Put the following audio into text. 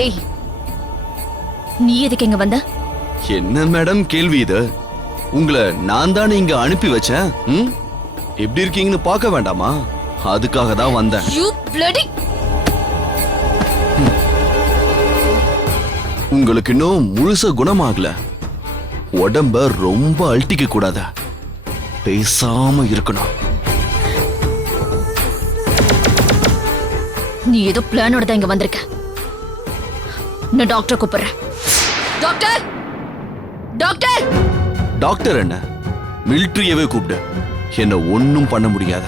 ஏய், நீ எதுக்கு இங்க வந்த? என்ன மேடம் கேள்வி இது? உங்களை நான் தானே இங்க அனுப்பி வச்சேன். எப்படி இருக்கீங்கன்னு பார்க்க வேண்டாமா? அதுக்காக தான் வந்தேன். You bloody... உங்களுக்கு இன்னும் முழுசா குணமாகல. உடம்ப ரொம்ப அழட்டிக்க கூடாது. பேசாம இருக்கணும். நீ ஏதோ பிளானோட தான் இங்க வந்திருக்க. நான் டாக்டர் கூப்பிடுறேன். Doctor, doctor. டாக்டர் என்ன? மிலிட்டரியவே கூப்பிடு. என்ன ஒன்னும் பண்ண முடியாத.